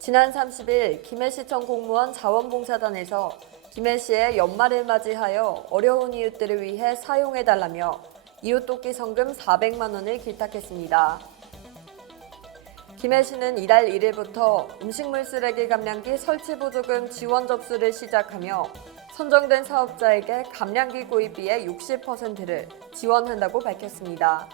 지난 30일 김해시청 공무원 자원봉사단에서 김해시의 연말을 맞이하여 어려운 이웃들을 위해 사용해달라며 이웃돕기 성금 400만 원을 기탁했습니다. 김해시는 이달 1일부터 음식물 쓰레기 감량기 설치 보조금 지원 접수를 시작하며 선정된 사업자에게 감량기 구입비의 60%를 지원한다고 밝혔습니다.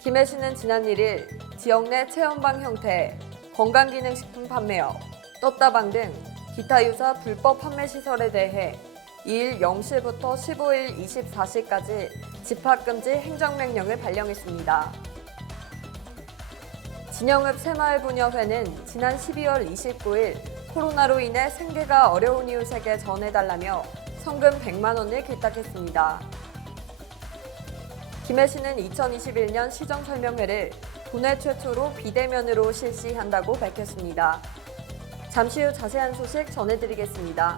김해시는 지난 1일 지역 내 체험방 형태의 건강기능식품 판매업, 떴다방 등 기타 유사 불법 판매 시설에 대해 2일 0시부터 15일 24시까지 집합금지 행정명령을 발령했습니다. 진영읍 새마을부녀회는 지난 12월 29일 코로나로 인해 생계가 어려운 이웃에게 전해달라며 성금 100만 원을 기탁했습니다. 김해시는 2021년 시정설명회를 국내 최초로 비대면으로 실시한다고 밝혔습니다. 잠시 후 자세한 소식 전해드리겠습니다.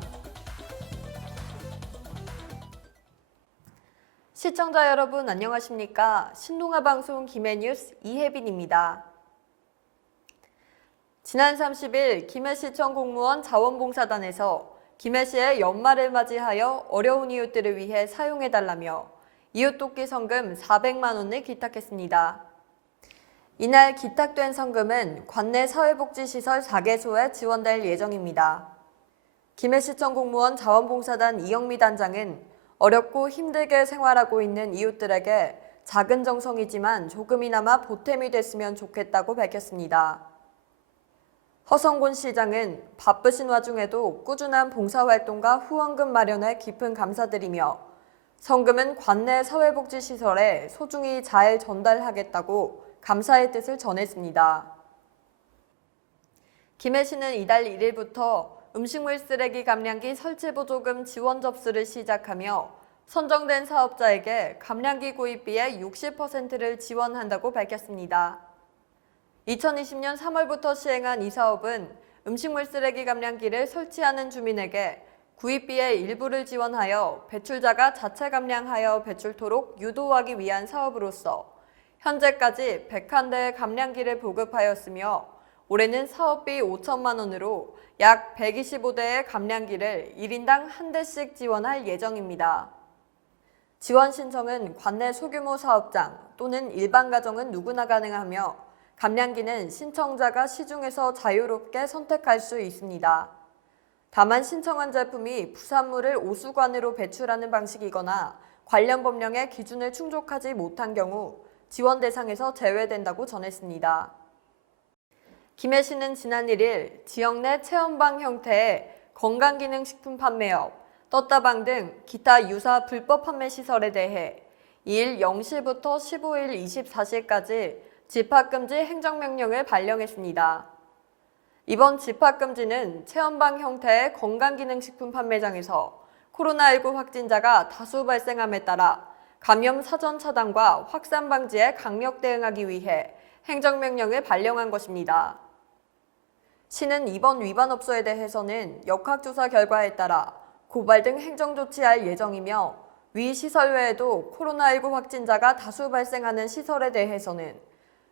시청자 여러분 안녕하십니까? 신동아방송 김해뉴스 이혜빈입니다. 지난 30일 김해시청 공무원 자원봉사단에서 김해시의 연말을 맞이하여 어려운 이웃들을 위해 사용해달라며 이웃돕기 성금 400만 원을 기탁했습니다. 이날 기탁된 성금은 관내 사회복지시설 4개소에 지원될 예정입니다. 김해시청 공무원 자원봉사단 이영미 단장은 어렵고 힘들게 생활하고 있는 이웃들에게 작은 정성이지만 조금이나마 보탬이 됐으면 좋겠다고 밝혔습니다. 허성곤 시장은 바쁘신 와중에도 꾸준한 봉사활동과 후원금 마련에 깊은 감사드리며 성금은 관내 사회복지시설에 소중히 잘 전달하겠다고 감사의 뜻을 전했습니다. 김해시는 이달 1일부터 음식물 쓰레기 감량기 설치 보조금 지원 접수를 시작하며 선정된 사업자에게 감량기 구입비의 60%를 지원한다고 밝혔습니다. 2020년 3월부터 시행한 이 사업은 음식물 쓰레기 감량기를 설치하는 주민에게 구입비의 일부를 지원하여 배출자가 자체 감량하여 배출토록 유도하기 위한 사업으로서 현재까지 101대의 감량기를 보급하였으며 올해는 사업비 5천만 원으로 약 125대의 감량기를 1인당 1대씩 지원할 예정입니다. 지원 신청은 관내 소규모 사업장 또는 일반 가정은 누구나 가능하며 감량기는 신청자가 시중에서 자유롭게 선택할 수 있습니다. 다만 신청한 제품이 부산물을 오수관으로 배출하는 방식이거나 관련 법령의 기준을 충족하지 못한 경우 지원 대상에서 제외된다고 전했습니다. 김해시는 지난 1일 지역 내 체험방 형태의 건강기능식품 판매업, 떴다방 등 기타 유사 불법 판매 시설에 대해 2일 0시부터 15일 24시까지 집합금지 행정명령을 발령했습니다. 이번 집합금지는 체험방 형태의 건강기능식품 판매장에서 코로나19 확진자가 다수 발생함에 따라 감염 사전 차단과 확산 방지에 강력 대응하기 위해 행정명령을 발령한 것입니다. 시는 이번 위반업소에 대해서는 역학조사 결과에 따라 고발 등 행정조치할 예정이며 위 시설 외에도 코로나19 확진자가 다수 발생하는 시설에 대해서는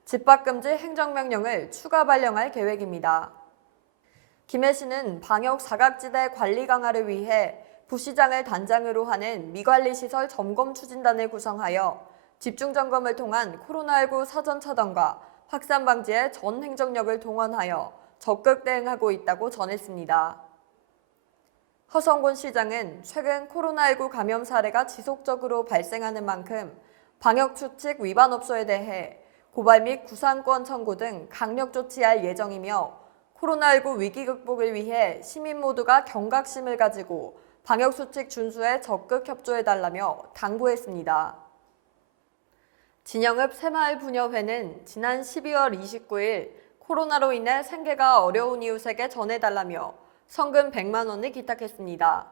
집합금지 행정명령을 추가 발령할 계획입니다. 김해시는 방역 사각지대 관리 강화를 위해 부시장을 단장으로 하는 미관리시설 점검추진단을 구성하여 집중점검을 통한 코로나19 사전 차단과 확산 방지에 전 행정력을 동원하여 적극 대응하고 있다고 전했습니다. 허성곤 시장은 최근 코로나19 감염 사례가 지속적으로 발생하는 만큼 방역수칙 위반업소에 대해 고발 및 구상권 청구 등 강력 조치할 예정이며 코로나19 위기 극복을 위해 시민 모두가 경각심을 가지고 방역수칙 준수에 적극 협조해달라며 당부했습니다. 진영읍 새마을부녀회는 지난 12월 29일 코로나로 인해 생계가 어려운 이웃에게 전해달라며 성금 100만 원을 기탁했습니다.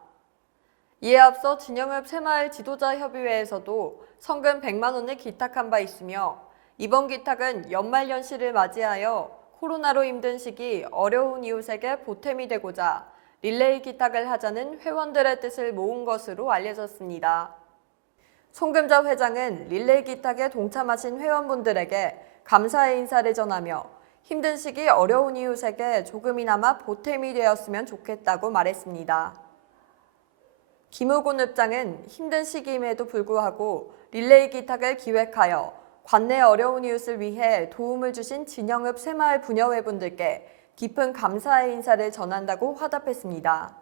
이에 앞서 진영읍 새마을 지도자협의회에서도 성금 100만 원을 기탁한 바 있으며 이번 기탁은 연말연시를 맞이하여 코로나로 힘든 시기 어려운 이웃에게 보탬이 되고자 릴레이 기탁을 하자는 회원들의 뜻을 모은 것으로 알려졌습니다. 송금자 회장은 릴레이 기탁에 동참하신 회원분들에게 감사의 인사를 전하며 힘든 시기 어려운 이웃에게 조금이나마 보탬이 되었으면 좋겠다고 말했습니다. 김우곤 읍장은 힘든 시기임에도 불구하고 릴레이 기탁을 기획하여 관내 어려운 이웃을 위해 도움을 주신 진영읍 새마을 부녀회분들께 깊은 감사의 인사를 전한다고 화답했습니다.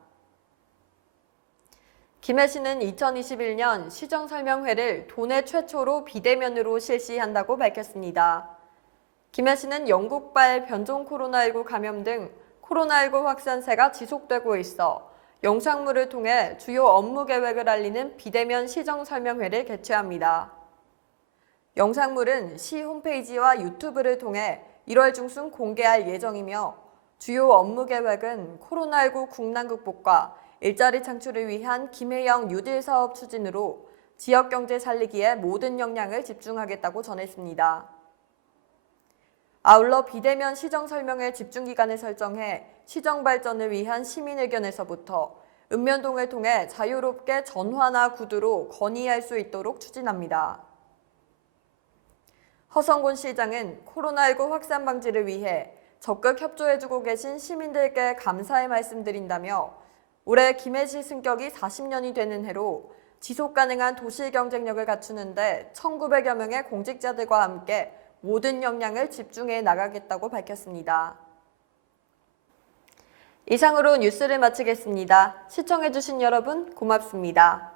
김해 시는 2021년 시정설명회를 도내 최초로 비대면으로 실시한다고 밝혔습니다. 김해 시는 영국발 변종 코로나19 감염 등 코로나19 확산세가 지속되고 있어 영상물을 통해 주요 업무 계획을 알리는 비대면 시정설명회를 개최합니다. 영상물은 시 홈페이지와 유튜브를 통해 1월 중순 공개할 예정이며 주요 업무 계획은 코로나19 국난 극복과 일자리 창출을 위한 김해형 뉴딜 사업 추진으로 지역 경제 살리기에 모든 역량을 집중하겠다고 전했습니다. 아울러 비대면 시정 설명회 집중 기간을 설정해 시정 발전을 위한 시민 의견에서부터 읍면동을 통해 자유롭게 전화나 구두로 건의할 수 있도록 추진합니다. 허성곤 시장은 코로나19 확산 방지를 위해 적극 협조해주고 계신 시민들께 감사의 말씀드린다며 올해 김해시 승격이 40년이 되는 해로 지속가능한 도시 경쟁력을 갖추는데 1,900여 명의 공직자들과 함께 모든 역량을 집중해 나가겠다고 밝혔습니다. 이상으로 뉴스를 마치겠습니다. 시청해주신 여러분 고맙습니다.